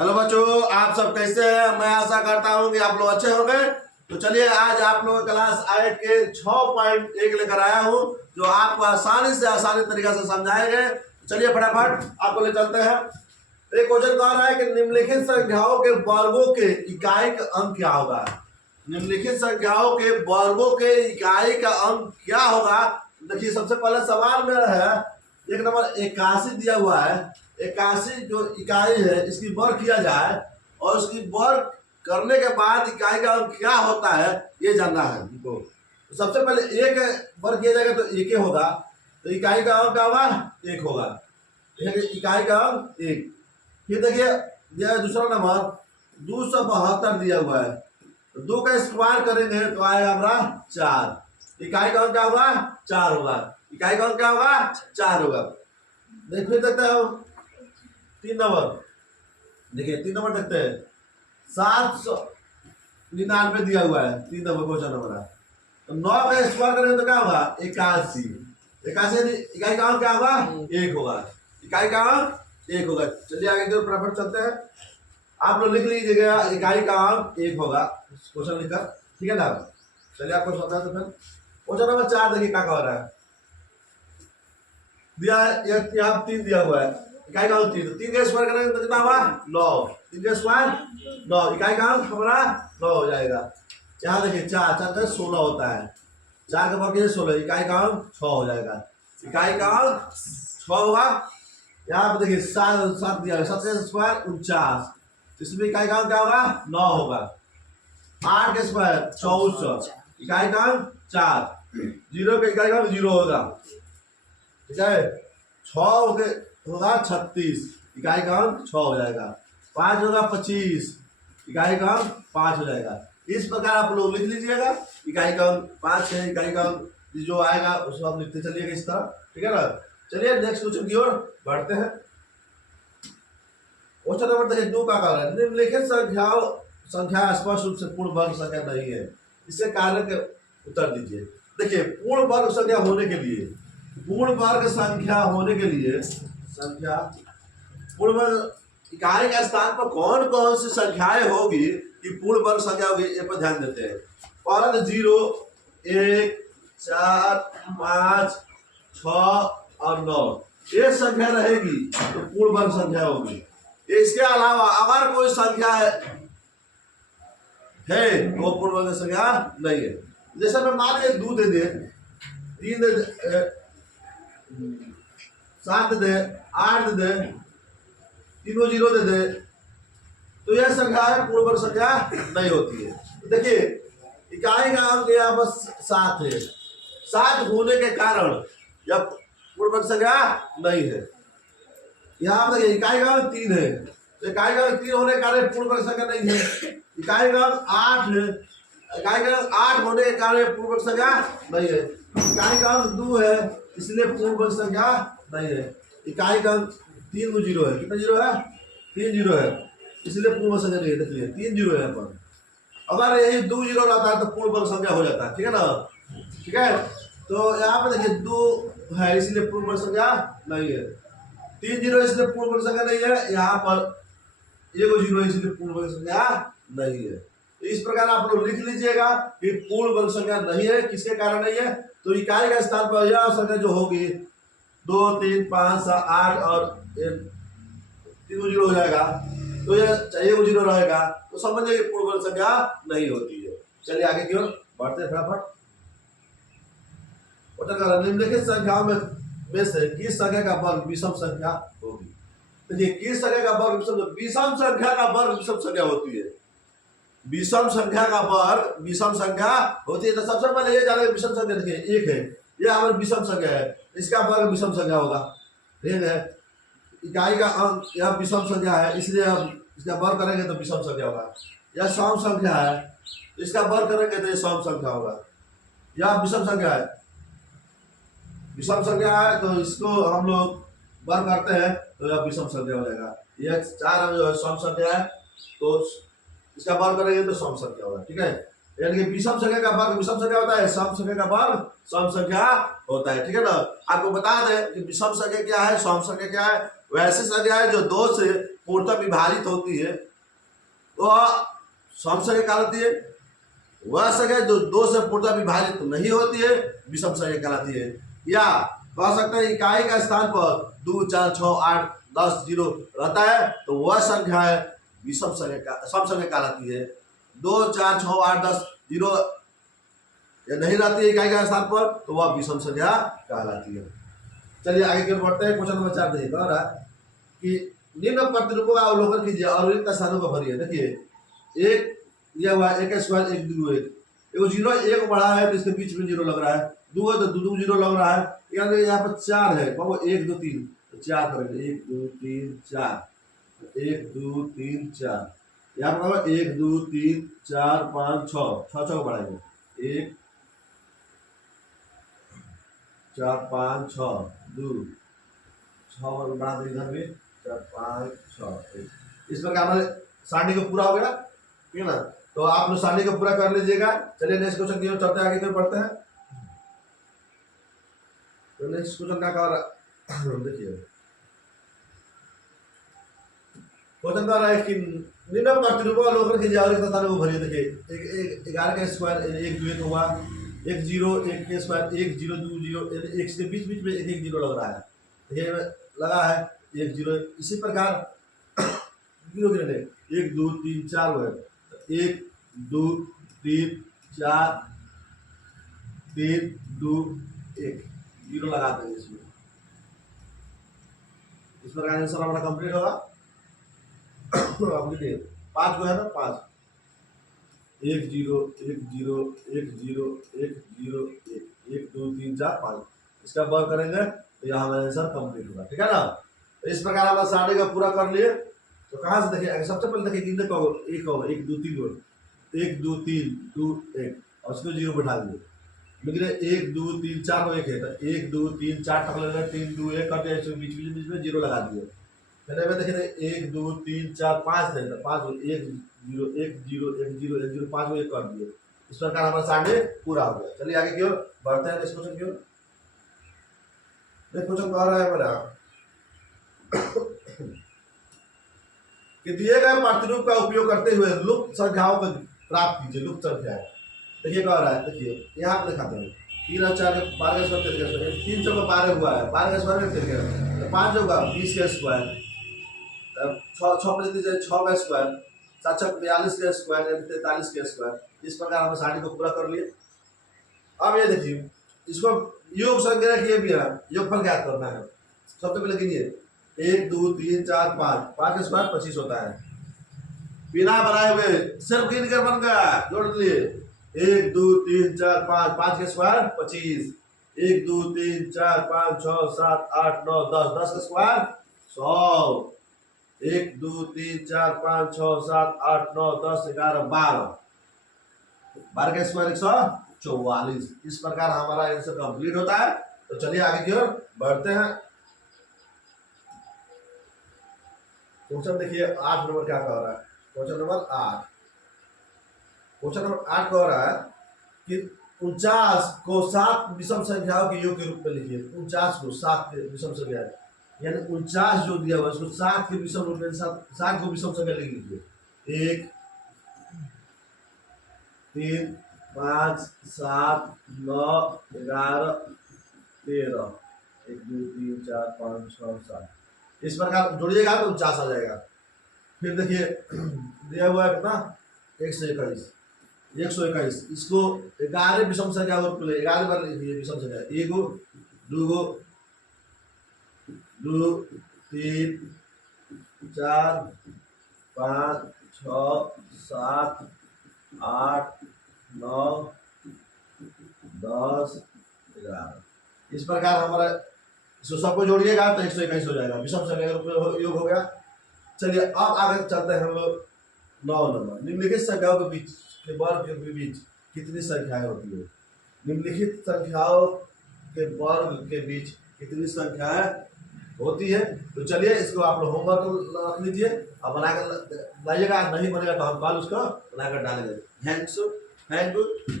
Hello बच्चों, आप सब कैसे हैं? मैं आशा करता हूं कि आप लोग अच्छे होंगे। तो चलिए आज आप लोगों क्लास 8 के 6.1 लेकर आया हूं, जो आपको आसानी तरीके से समझाएंगे। चलिए फटाफट आपको ले चलते हैं। एक क्वेश्चन कह रहा है कि निम्नलिखित संख्याओं के वर्गों के इकाई का अंक क्या होगा। निम्नलिखित संख्याओं के वर्गों के इकाई का अंक क्या होगा। देखिए, सबसे पहले सवाल में है एक नंबर 81 दिया हुआ है। 81 जो इकाई है, इसकी वर्ग किया जाए और उसकी वर्ग करने के बाद इकाई का अंक क्या होता है, ये जानना है हमको। तो सबसे पहले एक वर्ग किया जाएगा तो एक होगा, तो इकाई का अंक क्या होगा, एक होगा। इकाई का अंक एक। फिर देखिए दिया है दूसरा नंबर 272 दिया हुआ है। तो 2 का स्क्वायर करेंगे तो आएगा हमारा 4। इकाई का अंक क्या होगा, 4 होगा। इकाई का अंक क्या होगा, 4 होगा। देखिए देखते हैं 3 नंबर। देखिए 3 नंबर देखते हैं 799 दिया हुआ है। 3 नंबर क्वेश्चन नंबर है। तो 9 का स्क्वायर करेंगे तो क्या होगा, 81। 81 इकाई का अंक क्या होगा, 1 होगा। इकाई का अंक 1 होगा। चलिए आगे की ओर फटाफट चलते हैं। आप लोग लिख लीजिएगा इकाई का अंक 1 होगा क्वेश्चन लिखकर, ठीक है ना। चलिए आपको समझा तो फिर क्वेश्चन नंबर 4 देखिए क्या कह रहा है। दिया है यहाँ 3 दिया हुआ है। इकाई का अंक 3, तो 3 का स्क्वायर करेंगे तो कितना हुआ, 9। 3 का स्क्वायर 9। इकाई का अंक हमारा 9 हो जाएगा। यहाँ देखिए 4 का 16 होता है। 4 का वर्ग 16, इकाई का अंक 6 हो जाएगा। इकाई का अंक 6 होगा। यहाँ पे देखिए 7 दिया है। 7 का स्क्वायर 49, इसमें इकाई का अंक क्या होगा, 9 होगा। 8 का स्क्वायर 2400, इकाई का अंक 4। 0 का इकाई का अंक 0 होगा, ठीक है। 6 होगा 36, इकाई का अंक 6 हो जाएगा। 5 होगा 25, इकाई का अंक 5 हो जाएगा। इस प्रकार आप लोग लिख लीजिएगा। इकाई का अंक 5 है। इकाई का अंक जो आएगा उसको आप लिखते चलिएगा इस तरह, ठीक है ना। चलिए नेक्स्ट क्वेश्चन की ओर बढ़ते हैं। क्वेश्चन नंबर देखिए 2 का कह रहा है निम्नलिखित संख्या स्पष्ट रूप से पूर्ण वर्ग संख्या नहीं है, इसके कारण के उत्तर दीजिए। देखिए पूर्ण वर्ग संख्या होने के लिए, पूर्ण वर्ग संख्या होने के लिए संख्या पूर्ण वर्ग इकाई के स्थान पर कौन कौन सी संख्याएं होगी कि पूर्ण वर्ग संख्या होगी, ये पर ध्यान देते हैं। पहला 0, 1, 4, 5, 6 और 9 ये संख्या रहेगी तो पूर्ण वर्ग संख्या होगी। इसके अलावा अगर कोई संख्या है वो पूर्ण वर्ग संख्या नहीं है। जैसे मैं मान लीजिए 2 दे दे, 3 दे दे, 7 दे, 8 दे दे, 3 0 दे दे, तो यह संख्या है पूर्ण वर्ग संख्या नहीं होती है। देखिए इकाई का अंक यहाँ बस 7 है। 7 होने के कारण यह पूर्ण वर्ग संख्या नहीं है। यहाँ पर देखिए इकाई का अंक 3 है, तो इकाई का अंक 3 होने के कारण पूर्ण वर्ग संख्या नहीं है। इकाई का अंक 8 है, इकाई का अंक 8 होने के कारण पूर्ण वर्ग संख्या नहीं है। इकाई का अंक 2 है, इसलिए पूर्ण वर्ग संख्या नहीं है। इकाई का अंक 3 0 है। कितना 0 है, 3 0 है, इसलिए पूर्ण वर्ग संख्या नहीं है। देखिए 3 0 है यहाँ पर। अगर यही 2 0 रहता है तो पूर्ण वर्ग संख्या हो जाता है, ठीक है ना। ठीक है, तो यहाँ पे देखिए 2 है इसलिए पूर्ण वर्ग संख्या नहीं है। 3 0 इसलिए पूर्ण वर्ग संख्या नहीं है। यहाँ पर 1 0 इसलिए पूर्ण वर्ग संख्या नहीं है। तो इस प्रकार आप लोग लिख लीजिएगा कि पूर्ण वर्ग संख्या नहीं है, किसके कारण नहीं है, तो इकाई का स्थान पर यह संख्या जो होगी 2 3 5 7 8 और 3 0 हो जाएगा, तो यह 1 0 रहेगा, तो समझिए पूर्ण वर्ग संख्या नहीं होती है। चलिए आगे की ओर बढ़ते फटाफट। निम्नलिखित संख्याओं में से किस संख्या का वर्ग विषम संख्या होगी। देखिए किस संख्या का वर्ग विषम संख्या का वर्ग विषम संख्या होती है। विषम संख्या का वर्ग विषम संख्या होती है। तो सबसे पहले ये जानेंगे विषम संख्या। देखिए 1 है, यह हमारी विषम संख्या है, इसका वर्ग विषम संख्या होगा, ठीक है। इकाई का अंक यह विषम संख्या है, इसलिए हम इसका वर्ग करेंगे तो विषम संख्या होगा। यह सम संख्या है, इसका वर्ग करेंगे तो यह सम संख्या होगा। यह विषम संख्या है, विषम संख्या है, तो इसको हम लोग वर्ग करते हैं तो यह विषम संख्या हो जाएगा। यह 4 जो है सम संख्या है, तो इसका वर्ग करेंगे तो सम संख्या होगा, ठीक है। यानी कि विषम संख्या का वर्ग विषम संख्या होता है, सम संख्या का वर्ग सम संख्या होता है, ठीक है ना। आपको बता दें कि विषम संख्या क्या है, सम संख्या क्या है। वैसी संख्या है जो 2 से पूर्णतः विभाजित होती है वह सम संख्या कहलाती है। वह संख्या जो 2 से पूर्णतः विभाजित नहीं होती है विषम संख्या कहलाती है। या कह सकते हैं इकाई का स्थान पर 2, 4, 6, 8, 10 जीरो रहता है तो वह संख्या है विषम संख्या सम संख्या कहलाती है। 2, 4, 6, 8, 10 जीरो या नहीं रहती है इकाई के स्थान पर तो वह विषम संख्या कहलाती है। चलिए आगे की ओर बढ़ते हैं। क्वेश्चन नंबर 4 देखिए, कह रहा है कि निम्न प्रतिरूपों का अवलोकन कीजिए और रिक्त स्थानों को भरिए। देखिए एक यह हुआ 1 स्क्वायर 1 2 1, एगो जीरो एक बढ़ा है तो इसके बीच में जीरो लग रहा है, 2 है तो 2 जीरो लग रहा है, यानी यहाँ पर 4 है, बाबू 1 2 3 तो 4 करेंगे 1 2 3 4, 1 2 3 4, यहाँ पर 1 2 3 4 5 6 6 6 बढ़ाएंगे 1 4 5 6 2 6 बढ़ा देंगे इधर भी 4 5 6 इस प्रकार हमारे सारणी को पूरा हो गया, ठीक है ना। तो आप लोग सारणी को पूरा कर लीजिएगा। चलिए नेक्स्ट क्वेश्चन की ओर चलते हैं, आगे की ओर बढ़ते हैं। तो नेक्स्ट क्वेश्चन क्या कह रहा है देखिए, क्वेश्चन कह रहा है कि निम्न प्रतिरूपों का अवलोकन कीजिए और रिक्त स्थानों को भरिए। देखिए 11 का स्क्वायर 1 2 1 हुआ, 1 0 1 के स्क्वायर 1 0 2 0, एक के बीच बीच में 1 1 जीरो लग रहा है, देखिए लगा है 1 0। इसी प्रकार जीरो गिरने 1 2 3 4 हुए, 1 2 3 4 3 2 1 जीरो लगा देंगे इसमें। इस प्रकार आंसर हमारा कंप्लीट होगा। अब देखिए 5 को है ना 5 1 0 1 0 1 0 1 0 1 1 2 3 4 5, इसका वर्ग करेंगे तो यहाँ हमारा आंसर कंप्लीट होगा, ठीक है ना। तो इस प्रकार हमारा सारणी का पूरा कर लिए। तो कहाँ से देखिए, सबसे पहले देखिए कितने कहो 1 कहो 1 2 3 1 2 3 2 1 और उसको जीरो बैठा दिए, लेकिन 1 2 3 4 को 1 है तो 1 2 3 4 टक लगे 3 2 1 करते हैं, बीच में जीरो लगा दिए। पहले में देखिए 1 2 3 4 5 है तो 5 1 0 1 0 1 0 1 0 5 को 1 कर दिए। इस प्रकार हमारा सारणी पूरा हो गया। चलिए आगे की ओर बढ़ते हैं। इस क्वेश्चन की ओर क्वेश्चन कह रहा है मेरा कि दिए गए प्रतिरूप का उपयोग करते हुए लुप्त संख्याओं को प्राप्त कीजिए। लुप्त संख्याएं देखिए कह रहा है, देखिए यहाँ पे दिखाते हैं 3 और 4 12 स्क्वायर 3 चौका 12 हुआ है, 12 स्क्वायर में 5 होगा 20 के स्क्वायर, 6 पर दीजिए 6 का स्क्वायर 7 6 42 के स्क्वायर 43 के स्क्वायर। इस प्रकार हम सारणी को पूरा कर लिए। अब ये देखिए इसको योग संख्या किए भी है, योगफल ज्ञात करना है। सबसे पहले गिनिए 1 2 3 4 5, 5 का स्क्वायर 25 होता है, बिना बनाए हुए सिर्फ गिन कर बन गया, जोड़ लिए 1 2 3 4 5, 5 के स्क्वायर 25, 1 2 3 4 5 6 7 8 9 10, 10 का स्क्वायर 100, 1 2 3 4 5 6 7 8 9 10 11 12, 12 का स्क्वायर 144। इस प्रकार हमारा आंसर कंप्लीट होता है। तो चलिए आगे की ओर बढ़ते हैं। क्वेश्चन देखिए 8 नंबर क्या कह रहा है, क्वेश्चन नंबर 8 कह रहा है कि 49 को 7 विषम संख्याओं के योग के रूप में लिखिए। 49 को 7 के विषम संख्या यानी 49 जो दिया हुआ है उसको 7 के विषम रूप में 7 को विषम संख्या लिख लीजिए। 1 3 5 7 9 11 13 1 2 3 4 5 6 7, इस प्रकार जोड़िएगा तो 49 आ जाएगा। फिर देखिए दिया हुआ है कितना 121, इसको 11 विषम संख्या और 11 बार लिखिए विषम संख्या 1 2 2 3 4 5 6 7 8 9 10 11, इस प्रकार हमारा इसको सबको जोड़िएगा तो 121 हो जाएगा, विषम संख्या के रूप में योग हो गया। चलिए अब आगे चलते हैं हम लोग 9 नंबर। निम्नलिखित संख्याओं के बीच के वर्ग के बीच कितनी संख्याएं होती है। निम्नलिखित संख्याओं के वर्ग के बीच कितनी संख्याएं होती है। तो चलिए इसको आप लोग होमवर्क रख लीजिए और बनाकर लाइएगा, नहीं बनेगा तो हम कल उसको बनाकर डालेंगे। थैंक्स। है गुड